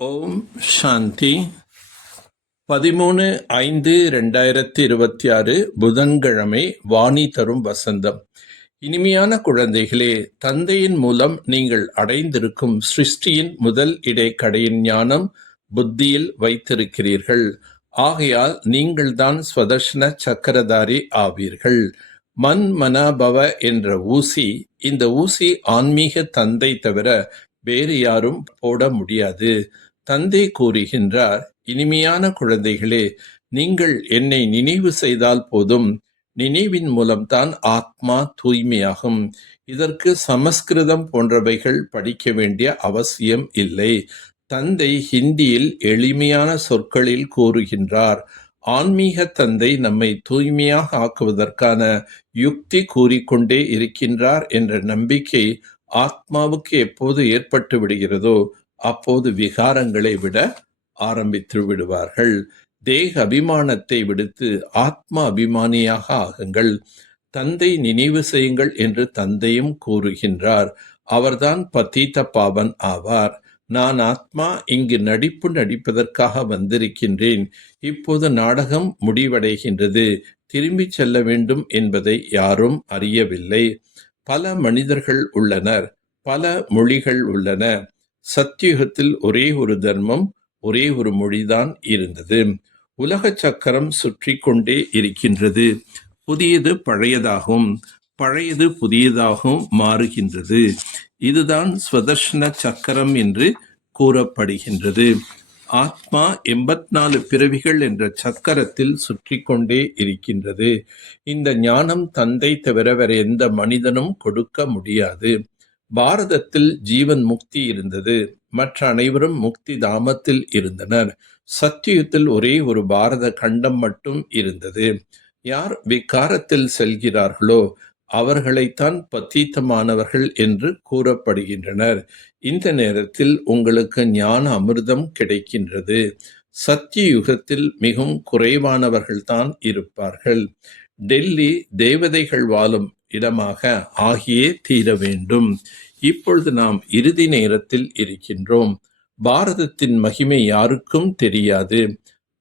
ஓம் சாந்தி. 13/5/2026 புதன்கிழமை. வாணி தரும் வசந்தம். இனிமையான குழந்தைகளே, தந்தையின் மூலம் நீங்கள் அடைந்திருக்கும் சிருஷ்டியின் முதல் இடைக்கடையின் ஞானம் புத்தியில் வைத்திருக்கிறீர்கள். ஆகையால் நீங்கள்தான் ஸ்வதர்ஷன சக்கரதாரி ஆவீர்கள். மன் மனாபவ என்ற ஊசி, இந்த ஊசி ஆன்மீக தந்தை தவிர வேறு யாரும் போட முடியாது. தந்தை கூறுகின்றார், இனிமையான குழந்தைகளே, நீங்கள் என்னை நினைவு செய்தால் போதும். நினைவின் மூலம்தான் ஆத்மா தூய்மையாகும். இதற்கு சமஸ்கிருதம் போன்றவைகள் படிக்க வேண்டிய அவசியம் இல்லை. தந்தை ஹிந்தியில் எளிமையான சொற்களில் கூறுகின்றார். ஆன்மீக தந்தை நம்மை தூய்மையாக ஆக்குவதற்கான யுக்தி கூறிக்கொண்டே இருக்கின்றார் என்ற நம்பிக்கை ஆத்மாவுக்கு எப்போது ஏற்பட்டு விடுகிறதோ அப்போது விகாரங்களை விட ஆரம்பித்து விடுவார்கள். தேக அபிமானத்தை விடுத்து ஆத்மா அபிமானியாக ஆகுங்கள். தந்தை நினைவு செய்யுங்கள் என்று தந்தையும் கூறுகின்றார். அவர்தான் பதீத பாவன் ஆவார். நான் ஆத்மா இங்கு நடிப்பதற்காக வந்திருக்கின்றேன். இப்போது நாடகம் முடிவடைகின்றது. திரும்பி செல்ல வேண்டும் என்பதை யாரும் அறியவில்லை. பல மனிதர்கள் உள்ளனர், பல மொழிகள் உள்ளன. சத்தியுகத்தில் ஒரே ஒரு தர்மம், ஒரே ஒரு மொழிதான் இருந்தது. உலக சக்கரம் சுற்றி கொண்டே இருக்கின்றது. புதியது பழையதாகவும் பழையது புதியதாகவும் மாறுகின்றது. இதுதான் ஸ்வதர்ஷன சக்கரம் என்று கூறப்படுகின்றது. ஆத்மா 84 பிறவிகள் என்ற சக்கரத்தில் சுற்றி கொண்டே இருக்கின்றது. இந்த ஞானம் தந்தை தவிர வேற எந்த மனிதனும் கொடுக்க முடியாது. பாரதத்தில் ஜீவன் முக்தி இருந்தது. மற்ற அனைவரும் முக்தி தாமத்தில் இருந்தனர். சத்தியுகத்தில் ஒரே ஒரு பாரத கண்டம் மட்டும் இருந்தது. யார் விகாரத்தில் செல்கிறார்களோ அவர்களைத்தான் பத்தீத்தமானவர்கள் என்று கூறப்படுகின்றனர். இந்த நேரத்தில் உங்களுக்கு ஞான அமிர்தம் கிடைக்கின்றது. சத்தியுகத்தில் மிகவும் குறைவானவர்கள்தான் இருப்பார்கள். டெல்லி தேவதைகள் வாழும் இடமாக ஆகியே தீர வேண்டும். இப்பொழுது நாம் இறுதி நேரத்தில் இருக்கின்றோம். பாரதத்தின் மகிமை யாருக்கும் தெரியாது.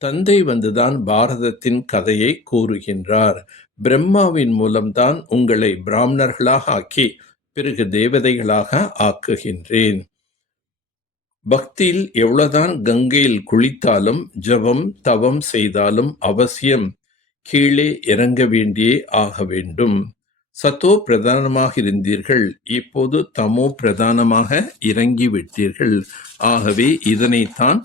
தந்தை வந்துதான் பாரதத்தின் கதையை கூறுகின்றார். பிரம்மாவின் மூலம்தான் உங்களை பிராமணர்களாக ஆக்கி பிறகு தேவதைகளாக ஆக்குகின்றேன். பக்தியில் எவ்வளவுதான் கங்கையில் குளித்தாலும் ஜபம் தவம் செய்தாலும் அவசியம் கீழே இறங்க வேண்டியே ஆக வேண்டும். சத்தோ பிரதானமாக இருந்தீர்கள், இப்போது தமோ பிரதானமாக இறங்கிவிட்டீர்கள். ஆகவே இதனைத்தான்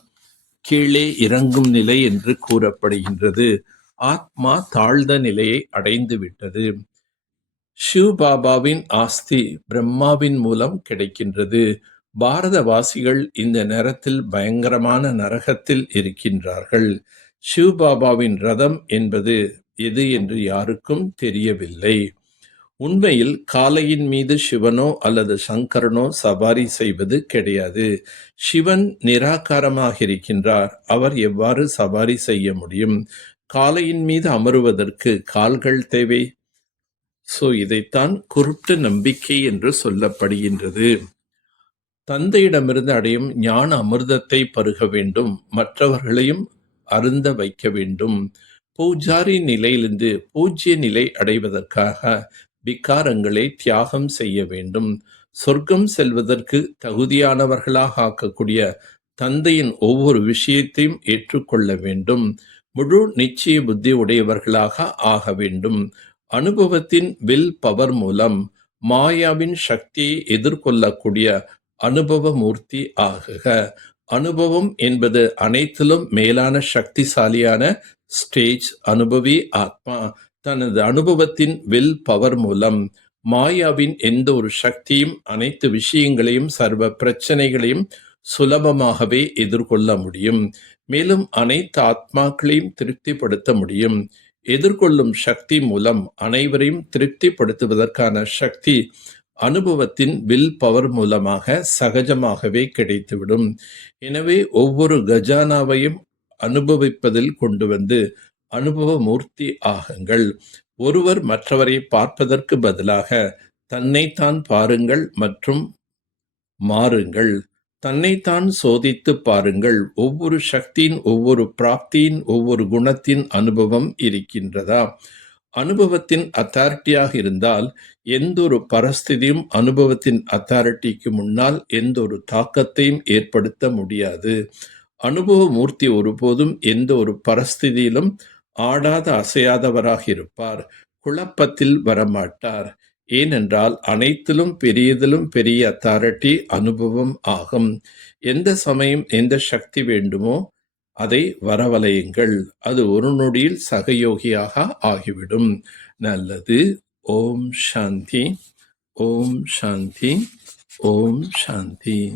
கீழே இறங்கும் நிலை என்று கூறப்படுகின்றது. ஆத்மா தாழ்ந்த நிலையை அடைந்து விட்டது. சிவ் பாபாவின் ஆஸ்தி பிரம்மாவின் மூலம் கிடைக்கின்றது. பாரதவாசிகள் இந்த நேரத்தில் பயங்கரமான நரகத்தில் இருக்கின்றார்கள். சிவ் பாபாவின் ரதம் என்பது எது என்று யாருக்கும் தெரியவில்லை. உண்மையில் காளையின் மீது சிவனோ அல்லது சங்கரனோ சவாரி செய்வது கிடையாது. சிவன் நிராகாரமாக இருக்கின்றார். அவர் எவ்வாறு சவாரி செய்ய முடியும்? காளையின் மீது அமருவதற்கு கால்கள் தேவை. இதைத்தான் குருட்டு நம்பிக்கை என்று சொல்லப்படுகின்றது. தந்தையிடமிருந்து அடையும் ஞான அமிர்தத்தை பருக வேண்டும், மற்றவர்களையும் அருந்த வைக்க வேண்டும். பூஜாரி நிலையிலிருந்து பூஜ்ய நிலை அடைவதற்காக விகாரங்களை தியாகம் செய்ய வேண்டும். சொர்க்கம் செல்வதற்கு தகுதியானவர்களாக ஆக்கக்கூடிய தந்தையின் ஒவ்வொரு விஷயத்தையும் ஏற்றுக்கொள்ள வேண்டும். முழு நிச்சய புத்தி உடையவர்களாக ஆக வேண்டும். அனுபவத்தின் வில் பவர் மூலம் மாயாவின் சக்தியை எதிர்கொள்ளக்கூடிய அனுபவ மூர்த்தி ஆகுக. அனுபவம் என்பது அனைத்திலும் மேலான சக்திசாலியான ஸ்டேஜ். அனுபவி ஆத்மா தனது அனுபவத்தின் வில் பவர் மூலம் மாயாவின் எந்த ஒரு சக்தியும் அனைத்து விஷயங்களையும் சர்வ பிரச்சனைகளையும் சுலபமாகவே எதிர்கொள்ள முடியும். மேலும் அனைத்து ஆத்மாக்களையும் திருப்திப்படுத்த முடியும். எதிர்கொள்ளும் சக்தி மூலம் அனைவரையும் திருப்திப்படுத்துவதற்கான சக்தி அனுபவத்தின் வில் பவர் மூலமாக சகஜமாகவே கிடைத்துவிடும். எனவே ஒவ்வொரு கஜானாவையும் அனுபவிப்பதில் கொண்டு வந்து அனுபவ மூர்த்தி ஆகுங்கள். ஒருவர் மற்றவரை பார்ப்பதற்கு பதிலாக தன்னைத்தான் பாருங்கள் மற்றும் மாறுங்கள். தன்னைத்தான் சோதித்துப் பாருங்கள். ஒவ்வொரு சக்தியின், ஒவ்வொரு பிராப்தியின், ஒவ்வொரு குணத்தின் அனுபவம் இருக்கின்றதா? அனுபவத்தின் அத்தாரிட்டியாக இருந்தால் எந்தொரு பரஸ்திதியும் அனுபவத்தின் அத்தாரிட்டிக்கு முன்னால் எந்தொரு தாக்கத்தையும் ஏற்படுத்த முடியாது. அனுபவ மூர்த்தி ஒருபோதும் எந்த ஒரு பரஸ்திதியிலும் ஆடாத அசையாதவராக இருப்பார். குழப்பத்தில் வரமாட்டார். ஏனென்றால் அனைத்திலும் பெரியதிலும் பெரிய அத்தாரிட்டி அனுபவம் ஆகும். எந்த சமயம் எந்த சக்தி வேண்டுமோ அதை வரவழையுங்கள். அது ஒரு நொடியில் சகயோகியாக ஆகிவிடும். நல்லது. ஓம் சாந்தி. ஓம் சாந்தி. ஓம் சாந்தி.